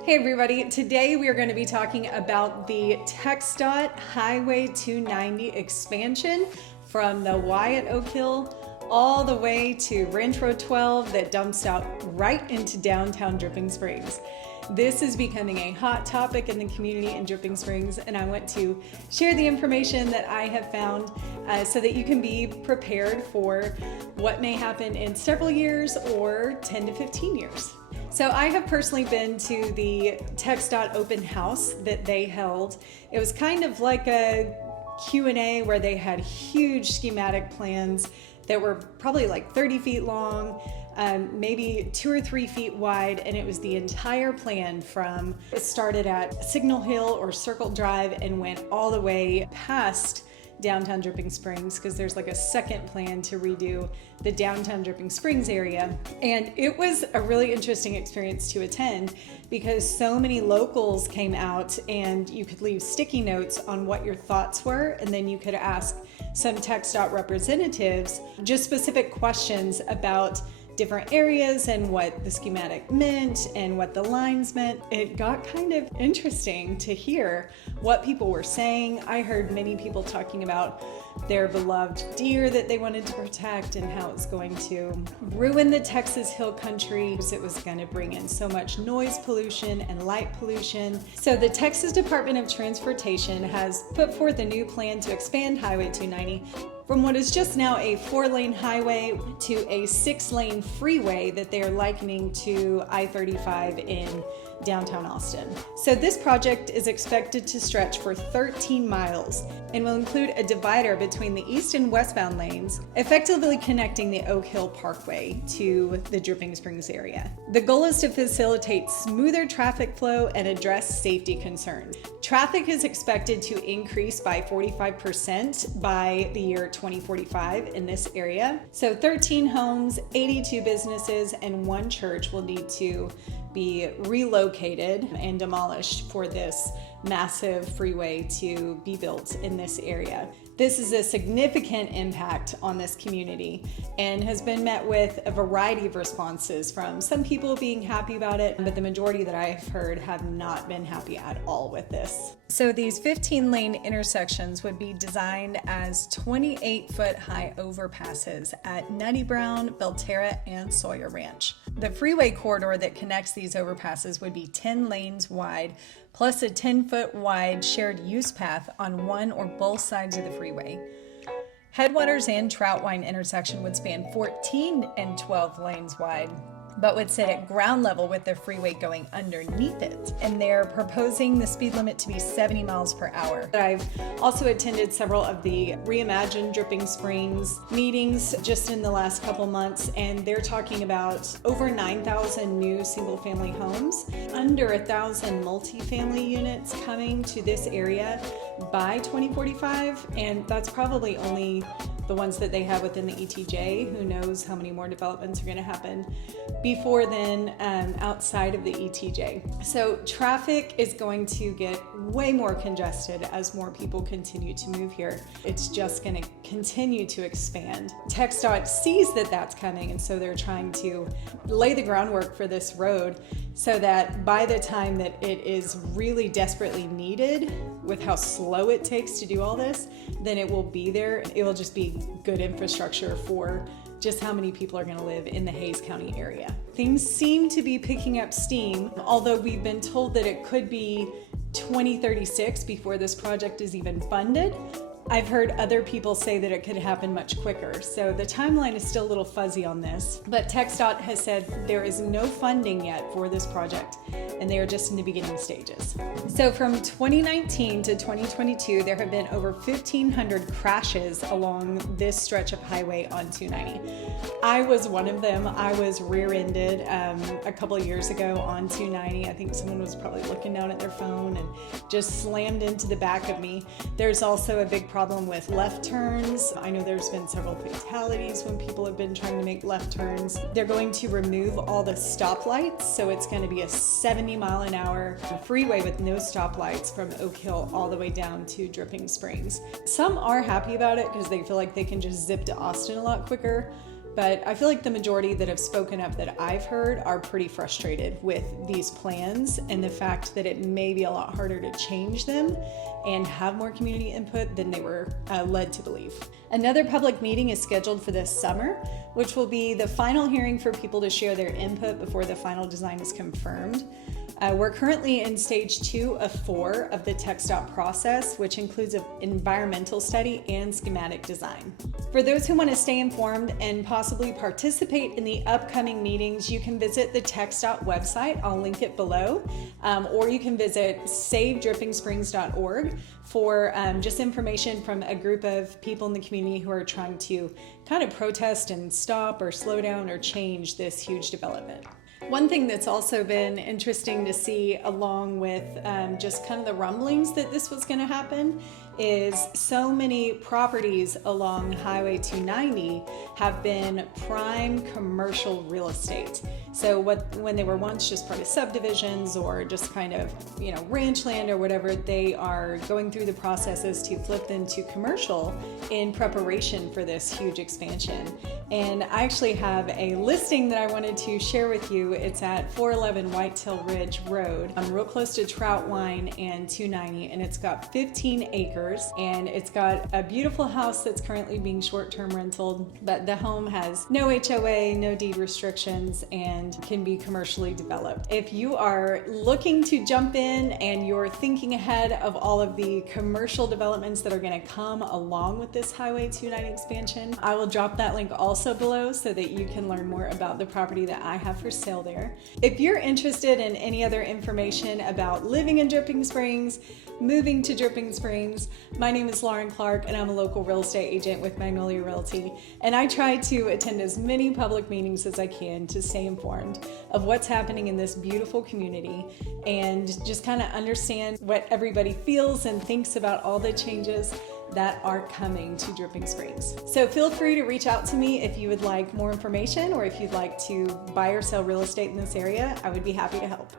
Hey everybody, today we are going to be talking about the TxDOT Highway 290 expansion from the Y at Oak Hill all the way to Ranch Road 12 that dumps out right into downtown Dripping Springs. This is becoming a hot topic in the community in Dripping Springs, and I want to share the information that I have found so that you can be prepared for what may happen in several years or 10 to 15 years. So I have personally been to the TxDOT open house that they held. It was kind of like a Q&A where they had huge schematic plans that were probably like 30 feet long, maybe 2 or 3 feet wide, and it was the entire plan from, it started at Signal Hill or Circle Drive and went all the way past downtown Dripping Springs, because there's like a second plan to redo the downtown Dripping Springs area. And it was a really interesting experience to attend because so many locals came out and you could leave sticky notes on what your thoughts were, and then you could ask some TxDOT representatives just specific questions about different areas and what the schematic meant and what the lines meant. It got kind of interesting to hear what people were saying. I heard many people talking about their beloved deer that they wanted to protect and how it's going to ruin the Texas Hill Country. It was going to bring in so much noise pollution and light pollution. So the Texas Department of Transportation has put forth a new plan to expand Highway 290 from what is just now a 4-lane highway to a 6-lane freeway that they are likening to I-35 in downtown Austin. So this project is expected to stretch for 13 miles and will include a divider between the east and westbound lanes, effectively connecting the Oak Hill Parkway to the Dripping Springs area. The goal is to facilitate smoother traffic flow and address safety concerns. Traffic is expected to increase by 45% by the year 2045 in this area. So 13 homes, 82 businesses, and 1 church will need to be relocated and demolished for this massive freeway to be built in this area. This is a significant impact on this community and has been met with a variety of responses, from some people being happy about it, but the majority that I've heard have not been happy at all with this. So these 15-lane intersections would be designed as 28-foot high overpasses at Nutty Brown, Belterra, and Sawyer Ranch. The freeway corridor that connects these overpasses would be 10 lanes wide, plus a 10-foot wide shared use path on one or both sides of the freeway. Headwaters and Troutwine intersection would span 14 and 12 lanes wide, but would sit at ground level with the freeway going underneath it. And they're proposing the speed limit to be 70 miles per hour. I've also attended several of the Reimagine Dripping Springs meetings just in the last couple months, and they're talking about over 9,000 new single-family homes, under 1,000 multifamily units coming to this area by 2045, and that's probably only the ones that they have within the ETJ. Who knows how many more developments are going to happen before then outside of the ETJ. So traffic is going to get way more congested as more people continue to move here. It's just going to continue to expand. TxDOT sees that that's coming, and so they're trying to lay the groundwork for this road so that by the time that it is really desperately needed, with how slow it takes to do all this, then it will be there. It will just be good infrastructure for just how many people are going to live in the Hays County area. Things seem to be picking up steam, although we've been told that it could be 2036 before this project is even funded. I've heard other people say that it could happen much quicker, so the timeline is still a little fuzzy on this, but TxDOT has said there is no funding yet for this project, and they are just in the beginning stages. So from 2019 to 2022, there have been over 1,500 crashes along this stretch of highway on 290. I was one of them. I was rear-ended a couple of years ago on 290. I think someone was probably looking down at their phone and just slammed into the back of me. There's also a big problem with left turns. I know there's been several fatalities when people have been trying to make left turns. They're going to remove all the stoplights, so it's going to be a 70-mile-an-hour freeway with no stoplights from Oak Hill all the way down to Dripping Springs. Some are happy about it because they feel like they can just zip to Austin a lot quicker. But I feel like the majority that have spoken up that I've heard are pretty frustrated with these plans and the fact that it may be a lot harder to change them and have more community input than they were led to believe. Another public meeting is scheduled for this summer, which will be the final hearing for people to share their input before the final design is confirmed. We're currently in stage 2 of 4 of the TxDOT process, which includes an environmental study and schematic design. For those who want to stay informed and possibly participate in the upcoming meetings, you can visit the TxDOT website. I'll link it below, or you can visit savedrippingsprings.org for just information from a group of people in the community who are trying to kind of protest and stop or slow down or change this huge development. One thing that's also been interesting to see, along with just kind of the rumblings that this was going to happen, is so many properties along Highway 290 have been prime commercial real estate. So when they were once just part of subdivisions or just kind of, ranch land or whatever, they are going through the processes to flip them to commercial in preparation for this huge expansion. And I actually have a listing that I wanted to share with you. It's at 411 Whitetail Ridge Road, real close to Troutwine and 290, and it's got 15 acres. And it's got a beautiful house that's currently being short-term rented, but the home has no HOA, no deed restrictions, and can be commercially developed. If you are looking to jump in and you're thinking ahead of all of the commercial developments that are going to come along with this Highway 290 expansion, I will drop that link also below so that you can learn more about the property that I have for sale there. If you're interested in any other information about living in Dripping Springs, moving to Dripping Springs, my name is Lauren Clark and I'm a local real estate agent with Magnolia Realty, and I try to attend as many public meetings as I can to stay informed of what's happening in this beautiful community and just kind of understand what everybody feels and thinks about all the changes that are coming to Dripping Springs. So feel free to reach out to me if you would like more information or if you'd like to buy or sell real estate in this area. I would be happy to help.